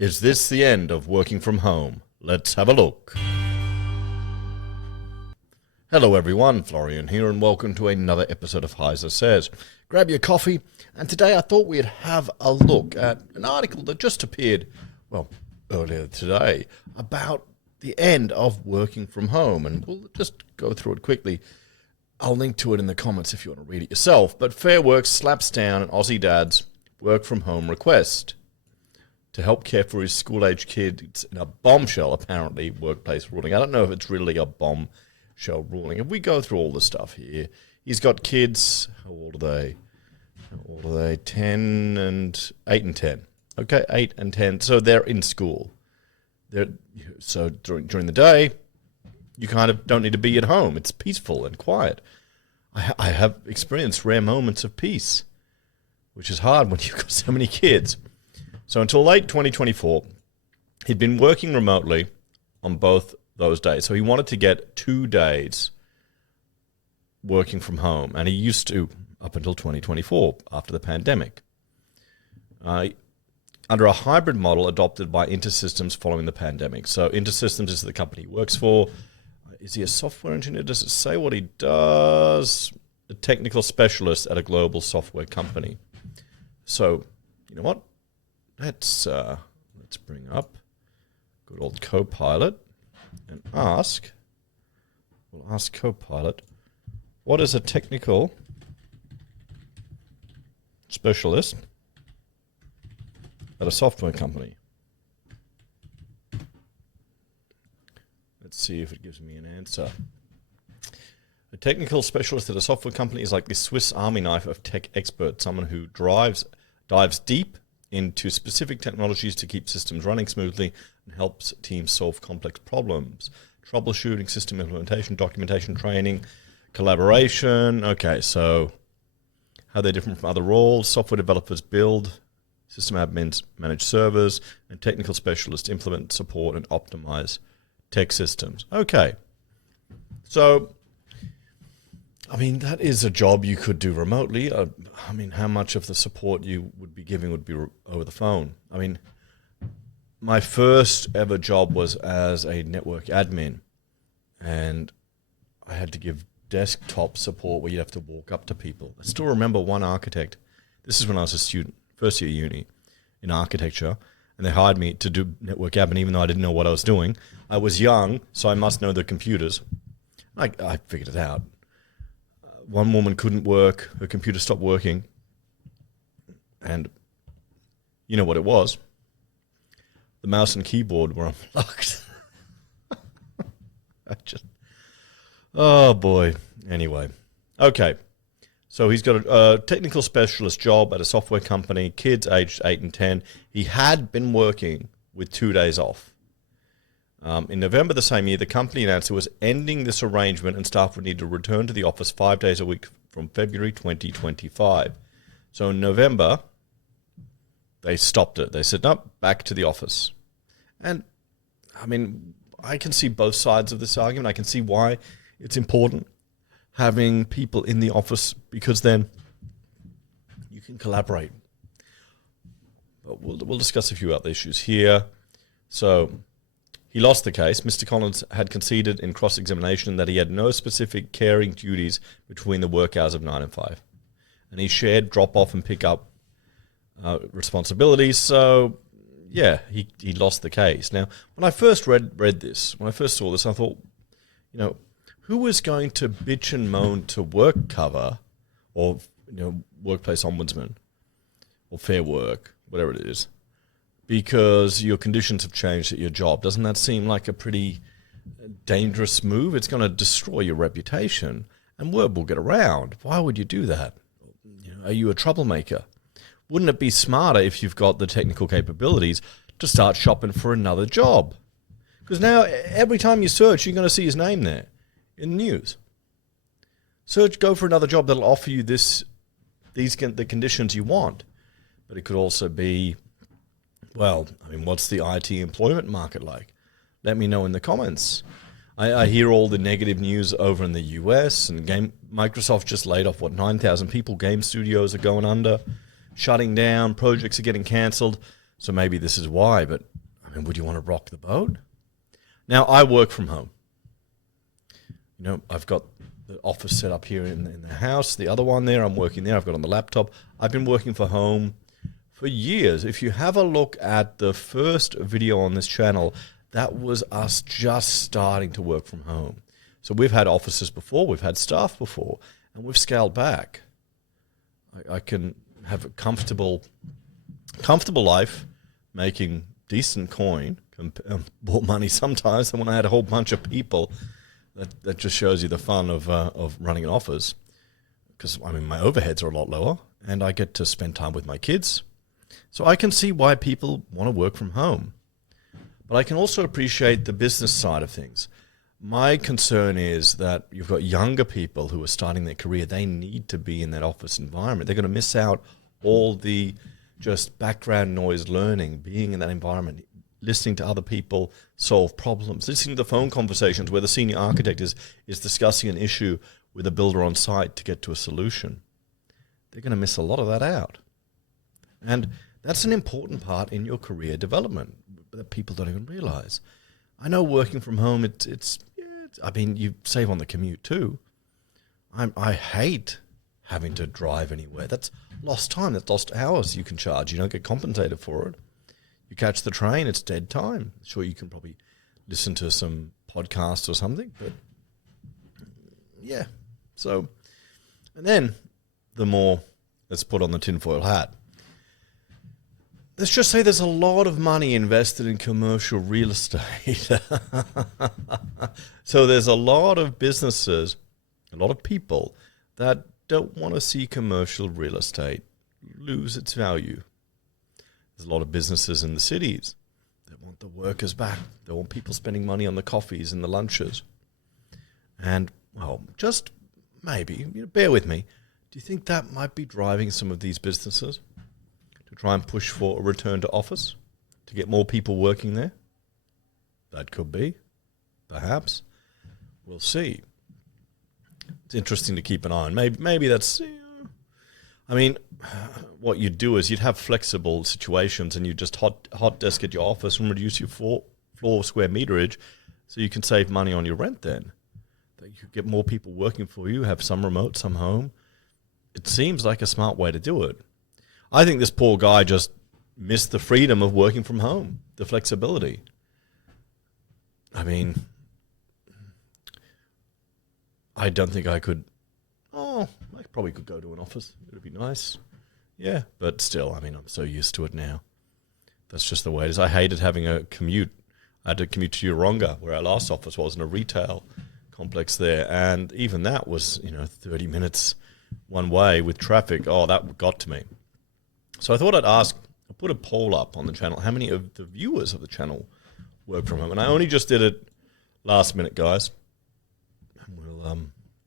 Is this the end of working from home? Let's have a look. Hello everyone, Florian here, and welcome to another episode of HeiseSays. Grab your coffee, and today I thought we'd have a look at an article that just appeared, earlier today, about the end of working from home, and we'll just go through it quickly. I'll link to it in the comments if you want to read it yourself, but Fair Work slaps down an Aussie dad's work from home request to help care for his school-age kids in a bombshell, apparently, workplace ruling. I don't know if it's really a bombshell ruling. If we go through all the stuff here, he's got kids. How old are they? 10 and 8 and 10. Okay, 8 and 10. So they're in school. So during the day, you kind of don't need to be at home. It's peaceful and quiet. I have experienced rare moments of peace, which is hard when you've got so many kids. So until late 2024, he'd been working remotely on both those days. So he wanted to get 2 days working from home. And he used to up until 2024, after the pandemic. Under a hybrid model adopted by InterSystems following the pandemic. So InterSystems is the company he works for. Is he a software engineer? Does it say what he does? A technical specialist at a global software company. So, you know what? Let's bring up good old Copilot and we'll ask Copilot, what is a technical specialist at a software company? Let's see if it gives me an answer. A technical specialist at a software company is like the Swiss Army knife of tech experts, someone who dives deep into specific technologies to keep systems running smoothly and helps teams solve complex problems. Troubleshooting, system implementation, documentation, training, collaboration. Okay, so how they're different from other roles. Software developers build, system admins manage servers, and technical specialists implement, support, and optimize tech systems. Okay, so I mean, that is a job you could do remotely. I mean, how much of the support you would be giving would be over the phone? I mean, my first ever job was as a network admin, and I had to give desktop support where you'd have to walk up to people. I still remember one architect. This is when I was a student, first year uni in architecture, and they hired me to do network admin even though I didn't know what I was doing. I was young, so I must know the computers. I figured it out. One woman couldn't work, her computer stopped working, and you know what it was? The mouse and keyboard were unplugged. Oh boy. Anyway, okay. So he's got a technical specialist job at a software company, kids aged 8 and 10. He had been working with 2 days off. In November the same year, the company announced it was ending this arrangement and staff would need to return to the office 5 days a week from February 2025. So in November, they stopped it. They said, nope, back to the office. And, I mean, I can see both sides of this argument. I can see why it's important having people in the office because then you can collaborate. But we'll discuss a few other issues here. So he lost the case. Mr. Collins had conceded in cross-examination that he had no specific caring duties between the work hours of 9 and 5. And he shared drop-off and pick-up responsibilities. So, yeah, he lost the case. Now, when I first read this, when I first saw this, I thought, you know, who was going to bitch and moan to work cover or, you know, workplace ombudsman or fair work, whatever it is, because your conditions have changed at your job? Doesn't that seem like a pretty dangerous move? It's going to destroy your reputation, and word will get around. Why would you do that? You know, are you a troublemaker? Wouldn't it be smarter if you've got the technical capabilities to start shopping for another job? Because now every time you search, you're going to see his name there in the news. Go for another job that'll offer you the conditions you want. But it could also be, well, I mean, what's the IT employment market like? Let me know in the comments. I hear all the negative news over in the US, and Microsoft just laid off, 9,000 people. Game studios are going under, shutting down, projects are getting cancelled. So maybe this is why, but I mean, would you want to rock the boat? Now, I work from home. You know, I've got the office set up here in the house. The other one there, I'm working there. I've got on the laptop. I've been working from home for years. If you have a look at the first video on this channel, that was us just starting to work from home. So we've had offices before, we've had staff before, and we've scaled back. I can have a comfortable life, making decent coin, more money sometimes than when I had a whole bunch of people. That just shows you the fun of running an office, because I mean my overheads are a lot lower, and I get to spend time with my kids. So I can see why people want to work from home, but I can also appreciate the business side of things. My concern is that you've got younger people who are starting their career. They need to be in that office environment. They're going to miss out all the just background noise learning, being in that environment, listening to other people solve problems, listening to the phone conversations where the senior architect is discussing an issue with a builder on site to get to a solution. They're going to miss a lot of that out. And that's an important part in your career development that people don't even realize. I know working from home, I mean, you save on the commute too. I hate having to drive anywhere. That's lost time. That's lost hours you can charge. You don't get compensated for it. You catch the train, it's dead time. Sure, you can probably listen to some podcast or something, but yeah. So, and then let's put on the tinfoil hat. Let's just say there's a lot of money invested in commercial real estate. So there's a lot of businesses, a lot of people that don't want to see commercial real estate lose its value. There's a lot of businesses in the cities that want the workers back. They want people spending money on the coffees and the lunches. And, well, just maybe, bear with me. Do you think that might be driving some of these businesses to try and push for a return to office, to get more people working there? That could be, perhaps. We'll see. It's interesting to keep an eye on. Maybe that's, I mean, what you'd do is you'd have flexible situations and you just hot desk at your office and reduce your floor square meterage so you can save money on your rent then. That you could get more people working for you, have some remote, some home. It seems like a smart way to do it. I think this poor guy just missed the freedom of working from home, the flexibility. I mean, I don't think I could. I probably could go to an office. It would be nice. Yeah, but still, I mean, I'm so used to it now. That's just the way it is. I hated having a commute. I had to commute to Yeronga, where our last office was, in a retail complex there. And even that was, 30 minutes one way with traffic. Oh, that got to me. So I thought I'll put a poll up on the channel. How many of the viewers of the channel work from home? And I only just did it last minute, guys. And we'll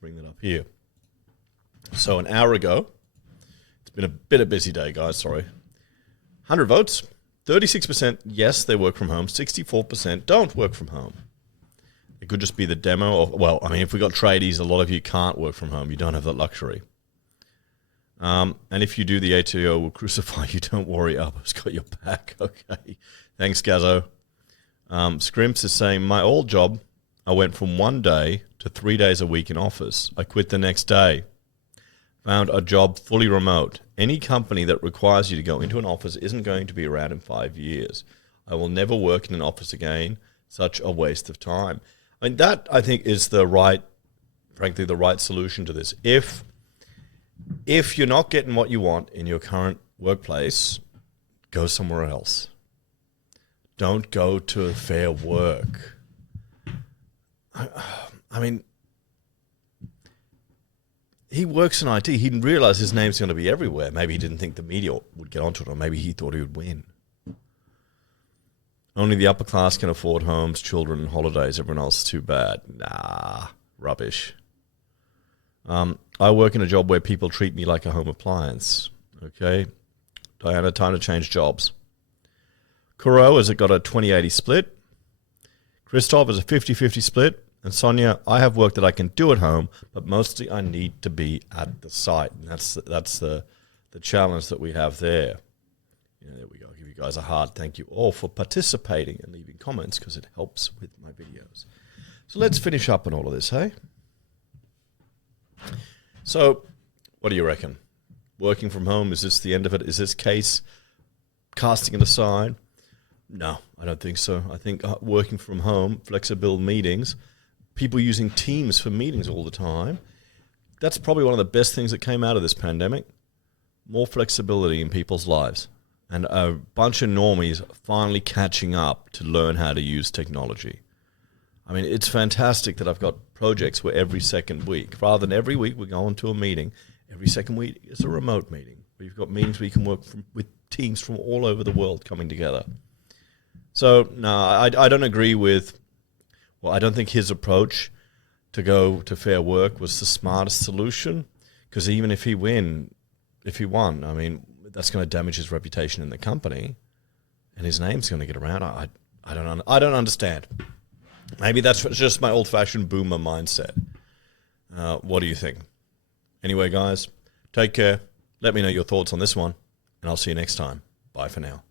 bring that up here. So an hour ago, it's been a bit of a busy day, guys, sorry. 100 votes, 36% yes, they work from home, 64% don't work from home. It could just be the demo of, well, I mean, if we got tradies, a lot of you can't work from home. You don't have that luxury. And if you do, the ATO will crucify you. Don't worry, Albo's got your back. Okay. Thanks, Gazzo. Scrimps is saying, my old job, I went from 1 day to 3 days a week in office. I quit the next day. Found a job fully remote. Any company that requires you to go into an office isn't going to be around in 5 years. I will never work in an office again. Such a waste of time. I mean, that, I think, is the right solution to this. If you're not getting what you want in your current workplace, go somewhere else. Don't go to Fair Work. I mean, he works in IT. He didn't realize his name's going to be everywhere. Maybe he didn't think the media would get onto it, or maybe he thought he would win. Only the upper class can afford homes, children, and holidays. Everyone else is too bad. Nah, rubbish. I work in a job where people treat me like a home appliance. Okay. Diana, time to change jobs. Kuro has got a 20-80 split. Christoph is a 50-50 split. And Sonia, I have work that I can do at home, but mostly I need to be at the site. And that's the challenge that we have there. There we go. I'll give you guys a hard thank you all for participating and leaving comments because it helps with my videos. So let's finish up on all of this, hey? So what do you reckon? Working from home, is this the end of it? Is this case casting it aside? No, I don't think so. I think working from home, flexible meetings, people using Teams for meetings all the time, that's probably one of the best things that came out of this pandemic. More flexibility in people's lives. And a bunch of normies finally catching up to learn how to use technology. I mean, it's fantastic that I've got projects where every second week, rather than every week we're going to a meeting, every second week is a remote meeting. We've got meetings where you can work with teams from all over the world coming together. So, no, I don't agree with, I don't think his approach to go to Fair Work was the smartest solution, because even if he won, I mean, that's going to damage his reputation in the company, and his name's going to get around. I don't understand. Maybe that's just my old-fashioned boomer mindset. What do you think? Anyway, guys, take care. Let me know your thoughts on this one, and I'll see you next time. Bye for now.